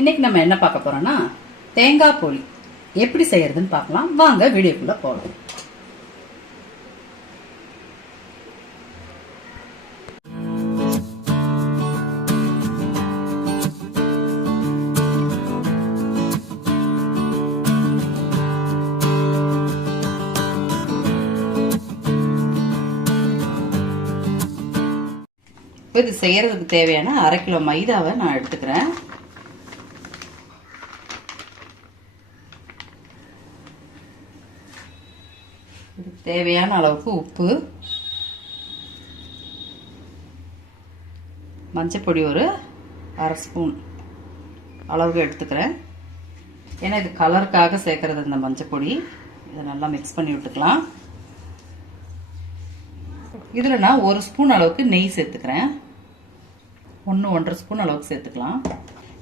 இன்னைக்கு நம்ம என்ன பார்க்க போறோம்னா தேங்காய் போலி எப்படி செய்யறதுன்னு பார்க்கலாம். வாங்க வீடியோக்குள்ள போகலாம். இப்போ இது செய்யறதுக்கு தேவையான அரை கிலோ மைதாவை நான் எடுத்துக்கிறேன். தேவையான அளவுக்கு உப்பு. மஞ்சப்பொடி ஒரு அரை ஸ்பூன் அளவுக்கு எடுத்துக்கிறேன். ஏன்னா இது கலருக்காக சேர்க்கறது இந்த மஞ்சப்பொடி. இதை நல்லா மிக்ஸ் பண்ணி விட்டுக்கலாம். இதில் நான் ஒரு ஸ்பூன் அளவுக்கு நெய் சேர்த்துக்கிறேன். ஒன்று ஒன்றரை ஸ்பூன் அளவுக்கு சேர்த்துக்கலாம்.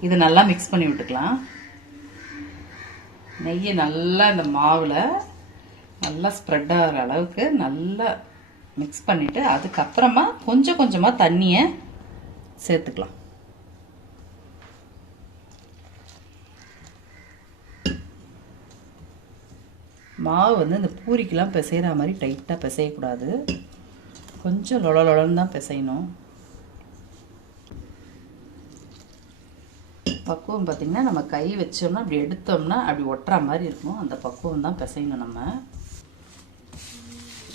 இது நல்லா மிக்ஸ் பண்ணி விட்டுக்கலாம். நெய்யை நல்லா இந்த மாவில் நல்லா ஸ்ப்ரெட் ஆகிற அளவுக்கு நல்லா மிக்ஸ் பண்ணிவிட்டு அதுக்கப்புறமா கொஞ்சம் கொஞ்சமாக தண்ணியை சேர்த்துக்கலாம். மாவு வந்து இந்த பூரிக்கெலாம் பிசைகிற மாதிரி டைட்டாக பிசையக்கூடாது. கொஞ்சம் லொல லொலன்னு தான் பிசையணும். பக்குவம் பார்த்திங்கன்னா நம்ம கை வச்சோம்னா அப்படி எடுத்தோம்னா அப்படி ஒட்டுற மாதிரி இருக்கும். அந்த பக்குவம் தான் பிசையணும் நம்ம.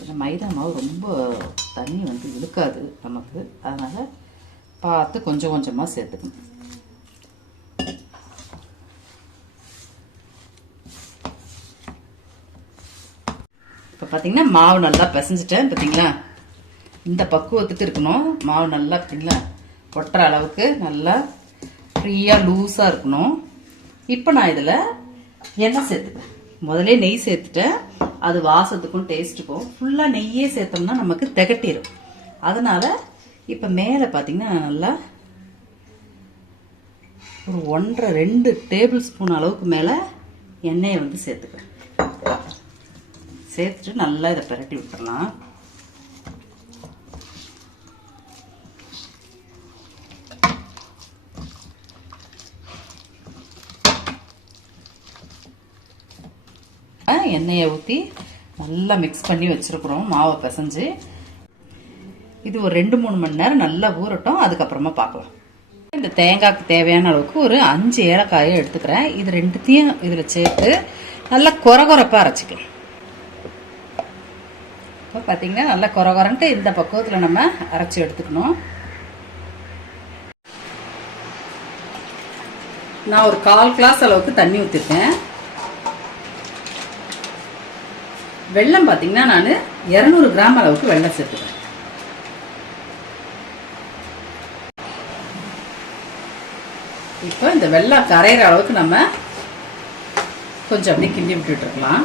இந்த மைதா மாவு ரொம்ப தண்ணி வந்து இழுக்காது நமக்கு. அதனால் பார்த்து கொஞ்சம் கொஞ்சமாக சேர்த்துக்கணும். இப்போ பார்த்தீங்கன்னா மாவு நல்லா பிசைஞ்சிட்டேன் பார்த்தீங்களா இந்த பக்குவத்துக்கு இருக்கணும். மாவு நல்லா பார்த்தீங்களா ஒட்டுற அளவுக்கு நல்லா ஃப்ரீயாக லூஸாக இருக்கணும். இப்போ நான் இதில் எண்ணெய் சேர்த்துக்கிறேன். முதல்ல நெய் சேர்த்துட்டேன். அது வாசத்துக்கும் டேஸ்ட்டுக்கும் ஃபுல்லாக நெய்யே சேர்த்தோம்னா நமக்கு திகட்டிடும் அதனால் இப்போ மேலே பார்த்தீங்கன்னா நான் நல்லா ஒரு ஒன்றரை ரெண்டு டேபிள் ஸ்பூன் அளவுக்கு மேலே எண்ணெயை வந்து சேர்த்துக்கிறேன். சேர்த்துட்டு நல்லா இதை பிரட்டி விட்டுறலாம். எண்ணெயை ஊற்றி நல்லா மிக்ஸ் பண்ணி வச்சுருக்குறோம். மாவை பிசைஞ்சு. இது ஒரு ரெண்டு மூணு மணி நேரம் நல்லா ஊறட்டும். அதுக்கப்புறமா பார்க்கலாம். இந்த தேங்காய்க்கு தேவையான அளவுக்கு ஒரு அஞ்சு ஏலக்காயை எடுத்துக்கிறேன். இது ரெண்டுத்தையும் இதில் சேர்த்து நல்லா குறகுறப்பாக அரைச்சிக்கலாம். இப்போ பார்த்தீங்கன்னா நல்லா குறகுறன்ட்டு இந்த பக்குவத்தில் நம்ம அரைச்சி எடுத்துக்கணும். நான் ஒரு கால் கிளாஸ் அளவுக்கு தண்ணி ஊற்றிருக்கேன் வெள்ளம் பார்த்தீங்கன்னா நான் இரநூறு கிராம் அளவுக்கு வெள்ளம் சேர்த்துக்கிறேன் இப்போ இந்த வெள்ளம் கரையிற அளவுக்கு நம்ம கொஞ்சம் அப்படியே கிண்டி விட்டுட்டு இருக்கலாம்.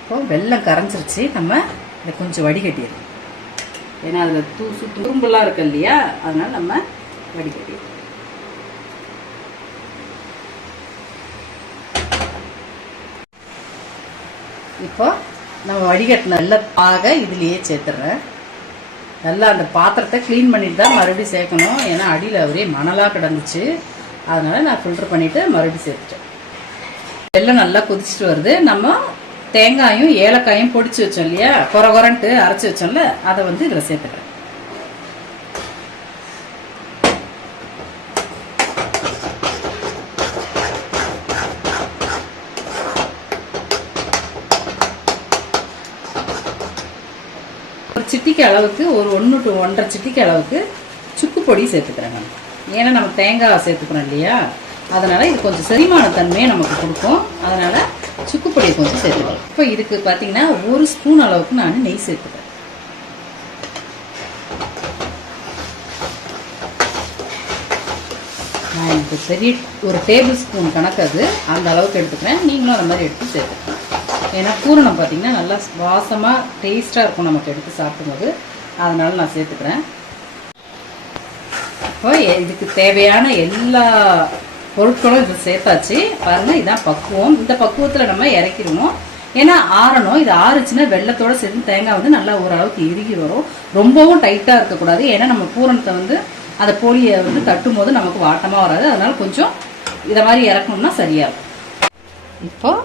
இப்போ வெள்ளம் கரைஞ்சிருச்சு நம்ம இதை கொஞ்சம் வடிகட்டிடலாம். ஏன்னா அதில் தூசு துரும்புலாம் இருக்கு இல்லையா? அதனால நம்ம வடிகட்டிடலாம். இப்போ நம்ம வடிகட்டின நல்ல பாக இதுலேயே சேர்த்துட்றேன். நல்லா அந்த பாத்திரத்தை க்ளீன் பண்ணிட்டு தான் மறுபடியும் சேர்க்கணும். ஏன்னா அடியில் ஒரே மணலாக கிடந்துச்சு. அதனால் நான் ஃபில்டர் பண்ணிவிட்டு மறுபடியும் சேர்த்துட்டேன். வெள்ளம் நல்லா கொதிச்சுட்டு வருது. நம்ம தேங்காயும் ஏலக்காயும் பொடிச்சு வச்சோம் இல்லையா? கொர கொரன்ட்டு அரைச்சி வச்சோம்ல அதை வந்து இதில் சேர்த்துக்கிறேன் ஒரு சிட்டிக்கு அளவுக்கு ஒரு ஒன்று டு ஒன்றரை சிட்டிக்கு அளவுக்கு சுக்கு பொடி சேர்த்துக்கிறேன் நான். ஏன்னா நம்ம தேங்காய் சேர்த்துக்கிறோம் இல்லையா? அதனால் இது கொஞ்சம் செரிமான தன்மையை நமக்கு கொடுக்கும். அதனால் சுக்கு பொடியை கொஞ்சம் சேர்த்துக்கிறோம் இப்போ இதுக்கு பார்த்தீங்கன்னா ஒரு ஸ்பூன் அளவுக்கு நான் நெய் சேர்த்துக்கிறேன். நான் எனக்கு பெரிய ஒரு டேபிள் ஸ்பூன் கணக்கு அது. அந்த அளவுக்கு எடுத்துக்கிறேன். நீங்களும் அந்த மாதிரி எடுத்து சேர்த்துக்கலாம் ஏன்னா பூரணம் பார்த்தீங்கன்னா நல்லா வாசமாக டேஸ்ட்டாக இருக்கும் நமக்கு எடுத்து சாப்பிடும்போது. அதனால் நான் சேர்த்துக்கிறேன். இப்போ இதுக்கு தேவையான எல்லா பொருட்களும் இது சேர்த்தாச்சு. பாருங்கள் இதான் பக்குவம். இந்த பக்குவத்தில் நம்ம இறக்கிடுவோம் ஏன்னா ஆறணும். இது ஆறுச்சுன்னா வெள்ளத்தோடு சேர்ந்து தேங்காய் வந்து நல்லா ஓரளவுக்கு இறுகி வரும். ரொம்பவும் டைட்டாக இருக்கக்கூடாது. ஏன்னா நம்ம பூரணத்தை வந்து அந்த போலியை வந்து தட்டும் போது நமக்கு வாட்டமாக வராது. அதனால் கொஞ்சம் இதை மாதிரி இறக்கணும்னா சரியாகும். இருக்கும்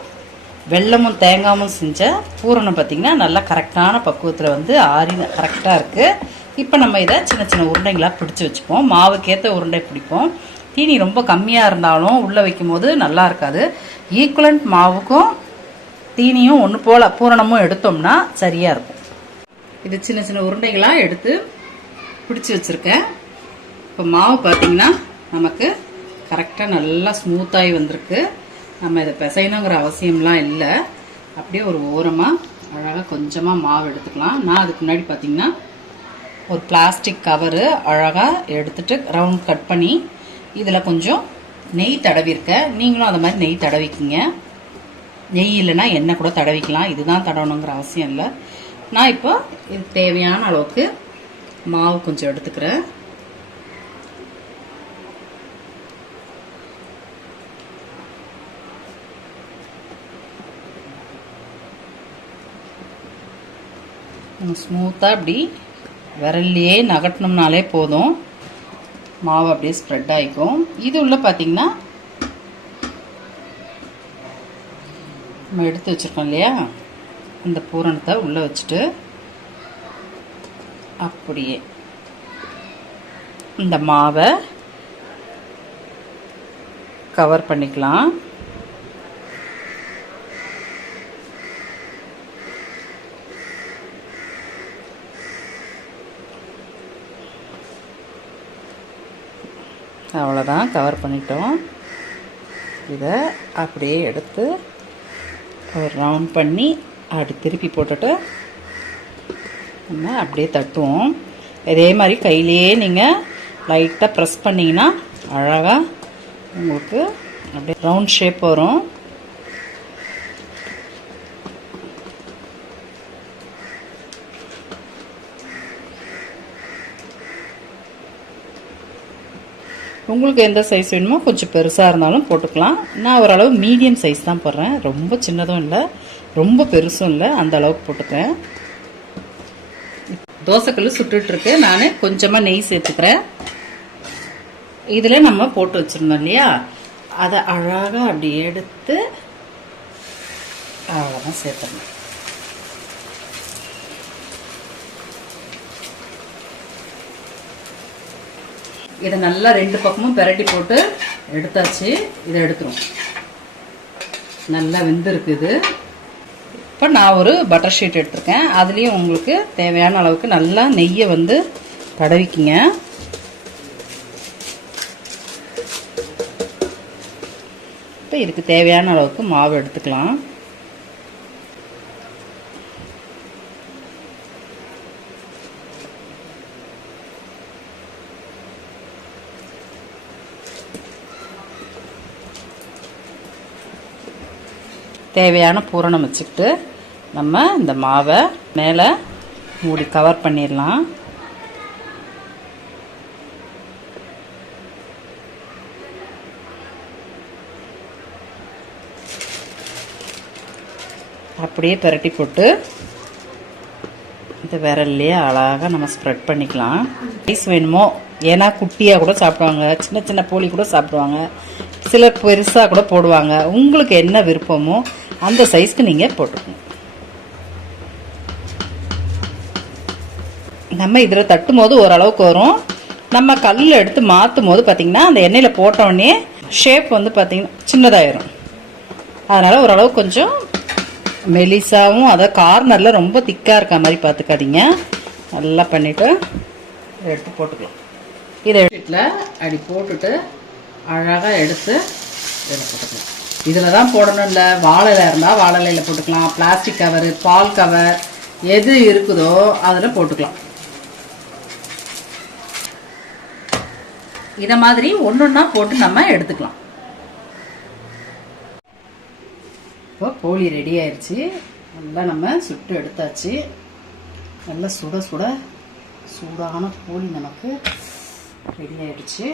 வெள்ளமும் தேங்காயும் செஞ்ச பூரணம் பார்த்திங்கன்னா நல்லா கரெக்டான பக்குவத்தில் வந்து ஆறி கரெக்டாக இருக்குது இப்போ நம்ம இதை சின்ன சின்ன உருண்டைங்களாக பிடிச்சி வச்சுப்போம். மாவுக்கேற்ற உருண்டை பிடிப்போம். தீனி ரொம்ப கம்மியாக இருந்தாலும் உள்ளே வைக்கும் போது நல்லா இருக்காது. ஈக்குவலண்ட் மாவுக்கும் தீனியும் ஒன்று போல் பூரணமும் எடுத்தோம்னா சரியாக இருக்கும். இது சின்ன சின்ன உருண்டைகளாக எடுத்து பிடிச்சி வச்சுருக்கேன். இப்போ மாவு பார்த்தீங்கன்னா நமக்கு கரெக்டாக நல்லா ஸ்மூத்தாகி வந்திருக்கு. நம்ம இதை பிசையணுங்கிற அவசியம்லாம் இல்லை. அப்படியே ஒரு ஓரமாக அழகாக கொஞ்சமாக மாவு எடுத்துக்கலாம். நான் அதுக்கு முன்னாடி பார்த்திங்கன்னா ஒரு பிளாஸ்டிக் கவரு அழகாக எடுத்துட்டு ரவுண்ட் கட் பண்ணி இதில் கொஞ்சம் நெய் தடவிருக்கேன். நீங்களும் அந்த மாதிரி நெய் தடவிக்கிங்க. நெய் இல்லைன்னா எண்ணெய் கூட தடவிக்கலாம். இதுதான் தடவணுங்கிற அவசியம் இல்லை. நான் இப்போ இது தேவையான அளவுக்கு மாவு கொஞ்சம் எடுத்துக்கிறேன். நம்ம ஸ்மூத்தாக அப்படி விரல்லையே நகட்டினோம்னாலே போதும். மாவு அப்படியே ஸ்ப்ரெட் ஆகிக்கும் இது உள்ள பார்த்தீங்கன்னா நம்ம எடுத்து வச்சுருக்கோம் இல்லையா? அந்த பூரணத்தை உள்ளே வச்சுட்டு அப்படியே இந்த மாவை கவர் பண்ணிக்கலாம். அவ்வளோதான் கவர் பண்ணிட்டோம். இதை அப்படியே எடுத்து ஒரு ரவுண்ட் பண்ணி அப்படி திருப்பி போட்டுட்டு நம்ம அப்படியே தட்டுவோம். இதே மாதிரி கையிலேயே நீங்கள் லைட்டாக ப்ரெஸ் பண்ணிங்கன்னா அழகாக உங்களுக்கு அப்படியே ரவுண்ட் ஷேப் வரும். உங்களுக்கு எந்த சைஸ் வேணுமோ கொஞ்சம் பெருசாக இருந்தாலும் போட்டுக்கலாம். நான் ஓரளவு மீடியம் சைஸ் தான் போடுறேன். ரொம்ப சின்னதும் இல்லை. ரொம்ப பெருசும் இல்லை. அந்த அளவுக்கு போட்டுக்கிறேன். தோசைக்கல் சுட்டுட்ருக்கு நான் கொஞ்சமாக நெய் சேர்த்துக்கிறேன். இதில் நம்ம போட்டு வச்சுருந்தோம் இல்லையா? அதை அழகாக அப்படி எடுத்து அவ்வளோதான் சேர்த்துடணும். இதை நல்லா ரெண்டு பக்கமும் பெரட்டி போட்டு எடுத்தாச்சு. இதை எடுத்துரும் நல்லா வெந்திருக்கு இது. இப்போ நான் ஒரு பட்டர் ஷீட் எடுத்திருக்கேன். அதுலேயும் உங்களுக்கு தேவையான அளவுக்கு நல்லா நெய்யை வந்து தடவிக்கிங்க. இப்போ இதுக்கு தேவையான அளவுக்கு மாவு எடுத்துக்கலாம். தேவையான பூரணம் வச்சுக்கிட்டு நம்ம இந்த மாவை மேலே மூடி கவர் பண்ணிடலாம். அப்படியே பிரட்டி போட்டு இந்த விரல்லையே அழகாக நம்ம ஸ்ப்ரெட் பண்ணிக்கலாம். ரைஸ் வேணுமோ? ஏன்னா குட்டியாக கூட சாப்பிடுவாங்க சின்ன சின்ன போலி கூட சாப்பிடுவாங்க சிலர் பெருசாக கூட போடுவாங்க. உங்களுக்கு என்ன விருப்பமோ அந்த சைஸ்க்கு நீங்கள் போட்டுக்கணும். நம்ம இதில் தட்டும் போது ஓரளவுக்கு வரும். நம்ம கல்லில் எடுத்து மாற்றும் போது பார்த்திங்கன்னா அந்த எண்ணெயில் போட்டோடனே ஷேப் வந்து பார்த்திங்கன்னா சின்னதாயிரும். அதனால் ஓரளவுக்கு கொஞ்சம் மெலிசாவும் அதை கார்னரில் ரொம்ப திக்காக இருக்க மாதிரி பார்த்துக்காதீங்க நல்லா பண்ணிவிட்டு எடுத்து போட்டுக்கலாம். இதை வீட்டில் அப்படி போட்டுட்டு அழகாக எடுத்து இதில் போட்டுக்கலாம். இதில் தான் போடணும் இல்லை வாழை இருந்தால் வாழை இலையில் போட்டுக்கலாம். பிளாஸ்டிக் கவரு பால் கவர் எது இருக்குதோ அதில் போட்டுக்கலாம். இதை மாதிரி ஒன்று ஒன்றா போட்டு நம்ம எடுத்துக்கலாம். இப்போ போலி ரெடி ஆயிடுச்சு நல்லா நம்ம சுட்டு எடுத்தாச்சு. நல்லா சுட சுட சூடான போலி நமக்கு ரெடி ஆயிடுச்சு.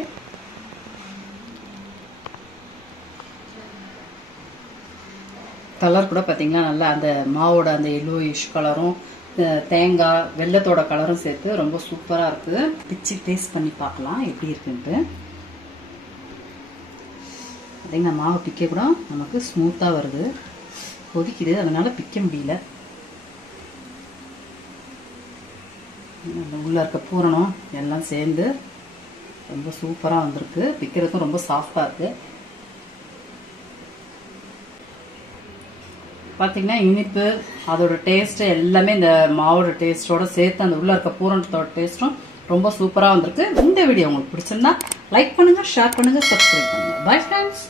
கலர் கூட பார்த்தீங்கன்னா நல்லா அந்த மாவோட அந்த எல்லோயிஷ் கலரும் தேங்காய் வெள்ளத்தோட கலரும் சேர்த்து ரொம்ப சூப்பராக இருக்குது பிச்சு டேஸ்ட் பண்ணி பார்க்கலாம் எப்படி இருக்குன்ட்டு. பார்த்தீங்கன்னா மாவு பிக்க கூட நமக்கு ஸ்மூத்தாக வருது. கொதிக்குது அதனால் பிக்க முடியல. உள்ளே உள்ள இருக்க பூரணம் எல்லாம் சேர்ந்து ரொம்ப சூப்பராக வந்திருக்கு. பிக்கிறதுக்கும் ரொம்ப சாஃப்டாக இருக்குது பார்த்தீங்கன்னா இனிப்பு அதோட டேஸ்ட்டு எல்லாமே இந்த மாவோட டேஸ்ட்டோட சேர்த்து அந்த உள்ளே இருக்க பூரணத்தோட டேஸ்ட்டும் ரொம்ப சூப்பராக வந்திருக்கு. இந்த வீடியோ உங்களுக்கு பிடிச்சிருந்தா லைக் பண்ணுங்க ஷேர் பண்ணுங்க சப்ஸ்கிரைப் பண்ணுங்க. Bye friends